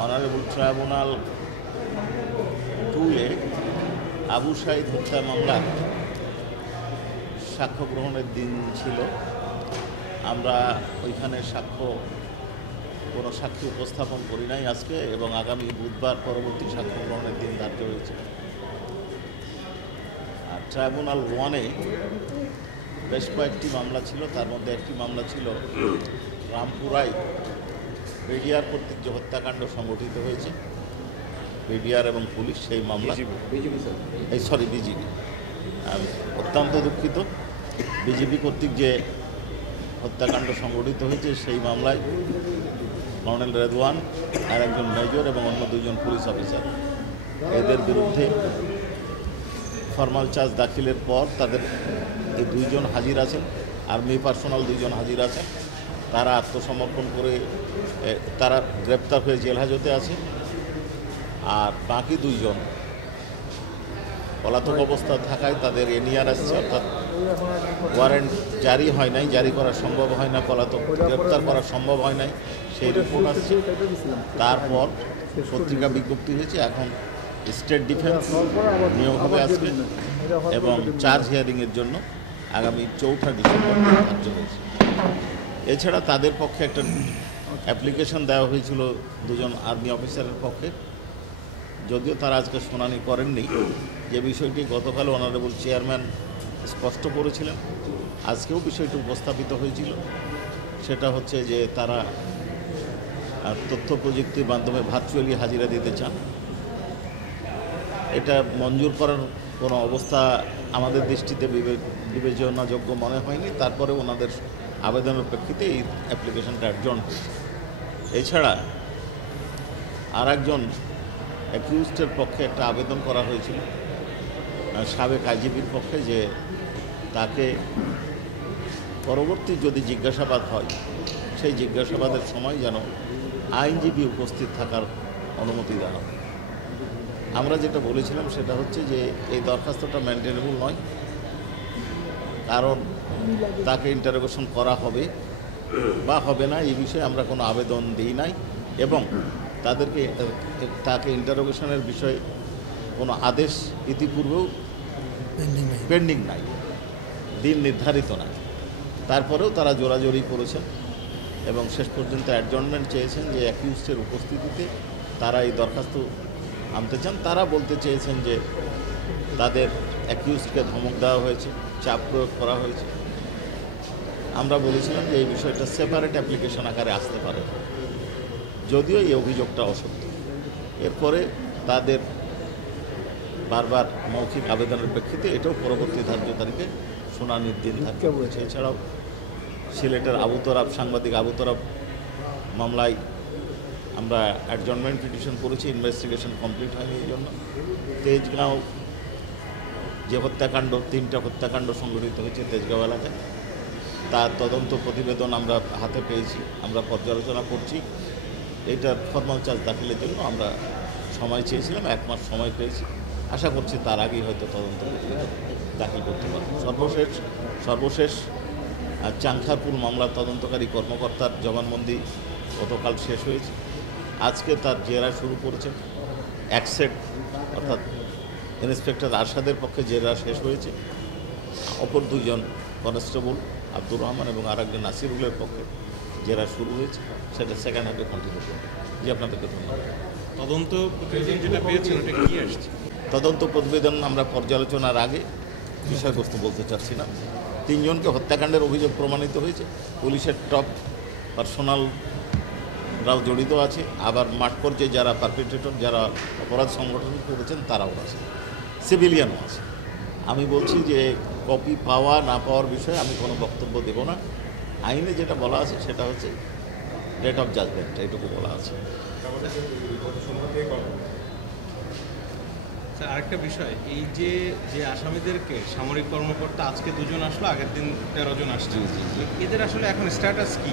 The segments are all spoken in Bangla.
অনারেবল ট্রাইব্যুনাল 2-এ আবু সাঈদ হত্যা মামলার সাক্ষ্য গ্রহণের দিন ছিল। আমরা ওইখানে কোনো সাক্ষী উপস্থাপন করি নাই আজকে, এবং আগামী বুধবার পরবর্তী সাক্ষ্য গ্রহণের দিন ধার্য হয়েছে। আর ট্রাইব্যুনাল 1-এ বেশ কয়েকটি মামলা ছিল, তার মধ্যে একটি মামলা ছিল রামপুরায় বিডিআর কর্তৃক যে হত্যাকাণ্ড সংগঠিত হয়েছে, বিডিআর এবং পুলিশ সেই মামলা, বিজিবি, আমি অত্যন্ত দুঃখিত, বিজেপি কর্তৃক যে হত্যাকাণ্ড সংগঠিত হয়েছে সেই মামলায় কর্নেল রেদওয়ান আর একজন মেজর এবং অন্য দুইজন পুলিশ অফিসার, এদের বিরুদ্ধে ফরমাল চার্জ দাখিলের পর তাদের এই দুইজন হাজির আছেন, আর্মি পার্সোনাল দুইজন হাজির আছেন। তারা আত্মসমর্পণ করে তারা গ্রেপ্তার হয়ে জেল হাজতে আছে, আর বাকি দুইজন পলাতক অবস্থা থাকায় তাদের এনিয়ার আসছে, অর্থাৎ ওয়ারেন্ট জারি হয় নাই, জারি করা সম্ভব হয় না, পলাতক গ্রেপ্তার করা সম্ভব হয় নাই, সেই রিপোর্ট আসছে। তারপর পত্রিকা বিজ্ঞপ্তি হয়েছে, এখন স্টেট ডিফেন্স নিয়োগ হবে আজকে, এবং চার্জ হিয়ারিংয়ের জন্য আগামী 4 ডিসেম্বর ধার্য হয়েছে। এছাড়া তাদের পক্ষে একটা অ্যাপ্লিকেশন দেওয়া হয়েছিল দুজন আর্মি অফিসারের পক্ষে, যদিও তারা আজকে শুনানি করেননি। যে বিষয়টি গতকাল অনারেবল চেয়ারম্যান স্পষ্ট করেছিলেন, আজকেও বিষয়টি উপস্থাপিত হয়েছিল, সেটা হচ্ছে যে তারা তথ্য প্রযুক্তির মাধ্যমে ভার্চুয়ালি হাজিরা দিতে চান। এটা মঞ্জুর করার কোনো অবস্থা আমাদের দৃষ্টিতে বিবেচনাযোগ্য মনে হয়নি। তারপরে ওনাদের আবেদনের প্রেক্ষিতে এই অ্যাপ্লিকেশনটা অ্যাডজন হয়েছে। এছাড়া আর একজন অ্যাকিউজডের পক্ষে একটা আবেদন করা হয়েছিল সাবেক আইজিপির পক্ষে, যে তাকে পরবর্তী যদি জিজ্ঞাসাবাদ হয় সেই জিজ্ঞাসাবাদের সময় যেন আইনজীবী উপস্থিত থাকার অনুমতি দেওয়া হয়। আমরা যেটা বলেছিলাম সেটা হচ্ছে যে এই দরখাস্তটা মেনটেনেবল নয়, কারণ তাকে ইন্টারোগেশন করা হবে বা হবে না এই বিষয়ে আমরা কোনো আবেদন দিই নাই, এবং তাকে ইন্টারোগেশনের বিষয়ে কোনো আদেশ ইতিপূর্বেও পেন্ডিং নাই, দিন নির্ধারিত না। তারপরেও তারা জোরাজোরি করেছেন এবং শেষ পর্যন্ত অ্যাডজর্নমেন্ট চেয়েছেন যে অ্যাকিউজডের উপস্থিতিতে তারা এই দরখাস্ত আনতে চান। তারা বলতে চেয়েছেন যে তাদের অ্যাকিউজডকে ধমক দেওয়া হয়েছে, চাপ প্রয়োগ করা হয়েছে। আমরা বলেছিলাম যে এই বিষয়টা সেপারেট অ্যাপ্লিকেশন আকারে আসতে পারে, যদিও এই অভিযোগটা অসত্য। এরপরে তাদের বারবার মৌখিক আবেদনের প্রেক্ষিতে এটাও পরবর্তী ধার্য তারিখে শুনানির দিন ধার্য করেছে। এছাড়াও সিলেটের সাংবাদিক আবু তরাব মামলায় আমরা অ্যাডজর্নমেন্ট পিটিশন করেছি, ইনভেস্টিগেশন কমপ্লিট হয়নি এই জন্য। তেজগাঁও যে হত্যাকাণ্ড, 3টা হত্যাকাণ্ড সংঘটিত হয়েছে তেজগাঁও এলাকায়, তার তদন্ত প্রতিবেদন আমরা হাতে পেয়েছি, আমরা পর্যালোচনা করছি। এইটার ফরমাল চার্জ দাখিলের জন্য আমরা সময় চেয়েছিলাম, 1 মাস সময় পেয়েছি। আশা করছি তার আগেই হয়তো তদন্ত প্রতিবেদন দাখিল করতে পারব। সর্বশেষ চাংখারপুল মামলার তদন্তকারী কর্মকর্তার জবানবন্দি গতকাল শেষ হয়েছে। আজকে তার জেরা শুরু করেছেন অ্যাকসেট, অর্থাৎ ইন্সপেক্টর আরশাদের পক্ষে জেরা শেষ হয়েছে। অপর 2জন কনস্টেবল আব্দুর রহমান এবং আরেকজন নাসিরুলের পক্ষে জেরা শুরু হয়েছে, সেটা সেকেন্ড হাফে কন্টিনিউ করবে। জি, আপনাদেরকে ধন্যবাদ। তদন্ত প্রতিবেদন যেটা পেয়েছেন ওটা কি আসছে? তদন্ত প্রতিবেদন আমরা পর্যালোচনার আগে বিষয়বস্তু বলতে চাচ্ছি না। 3 জনকে হত্যাকাণ্ডের অভিযোগ প্রমাণিত হয়েছে, পুলিশের টপ পার্সোনালরাও জড়িত আছে, আবার মাঠ পর্যায়ে যারা পারপিট্রেটর, যারা অপরাধ সংগঠন করেছেন তারাও আছে, সিভিলিয়ানও আছে। আমি বলছি যে কপি পাওয়া না পাওয়ার বিষয়ে আমি কোনো বক্তব্য দেব না। আইনে যেটা বলা আছে সেটা হচ্ছে ডেট অফ জাজমেন্ট, এইটুকু বলা আছে। আরেকটা বিষয়, এই যে আসামিদেরকে সামরিক কর্মকর্তা আজকে 2 জন আসলো, আগের দিন 13 জন আসছে, এদের আসলে এখন স্ট্যাটাস কি?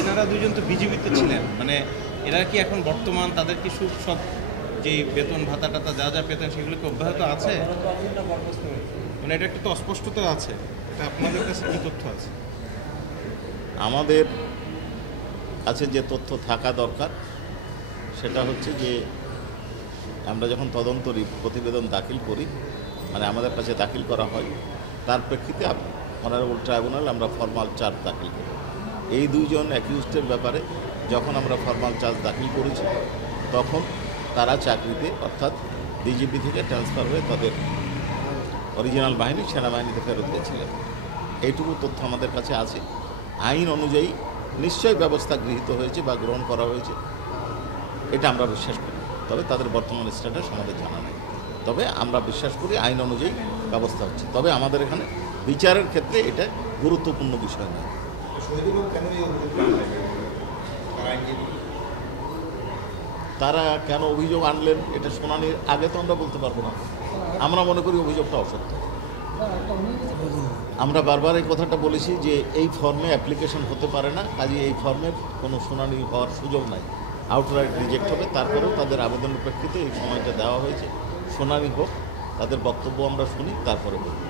এনারা 2 জন তো বিজিবিতে ছিলেন, মানে এরা কি এখন বর্তমান তাদের কি সব যে বেতন ভাতা টাতা যা পেতেন সেগুলো কি অব্যাহত আছে? মানে এটা একটু তো অস্পষ্টতা আছে, এটা আপনাদের কাছে কি তথ্য আছে? আমাদের কাছে যে তথ্য থাকা দরকার সেটা হচ্ছে যে আমরা যখন তদন্ত প্রতিবেদন দাখিল করি, মানে আমাদের কাছে দাখিল করা হয়, তার প্রেক্ষিতে অনারেবল ট্রাইব্যুনাল আমরা ফরমাল চার্জ দাখিল করি। এই দুইজন অ্যাকিউজডের ব্যাপারে যখন আমরা ফরমাল চার্জ দাখিল করেছি, তখন তারা চাকরিতে অর্থাৎ ডিজিপি থেকে ট্রান্সফার হয়ে তাদের অরিজিনাল বাহিনী সেনাবাহিনীতে ফেরত গিয়েছিলেন। এইটুকু তথ্য আমাদের কাছে আছে। আইন অনুযায়ী নিশ্চয়ই ব্যবস্থা গৃহীত হয়েছে বা গ্রহণ করা হয়েছে, এটা আমরা বিশ্বাস করি। তবে তাদের বর্তমান স্ট্যাটাস আমাদের জানা নেই। তবে আমরা বিশ্বাস করি আইন অনুযায়ী ব্যবস্থা হচ্ছে। তবে আমাদের এখানে বিচারের ক্ষেত্রে এটা গুরুত্বপূর্ণ বিষয় নয়। তারা কেন অভিযোগ আনলেন এটা শুনানির আগে তো আমরা বলতে পারবো না। আমরা মনে করি অভিযোগটা অসত্য। আমরা বারবার এই কথাটা বলেছি যে এই ফর্মে অ্যাপ্লিকেশন হতে পারে না, কাজে এই ফর্মের কোনো শুনানি হওয়ার সুযোগ নাই, আউটরাইট রিজেক্ট হবে। তারপরেও তাদের আবেদনের প্রেক্ষিতে এই সময়টা দেওয়া হয়েছে। শুনানি হোক, তাদের বক্তব্য আমরা শুনি, তারপরে বলব।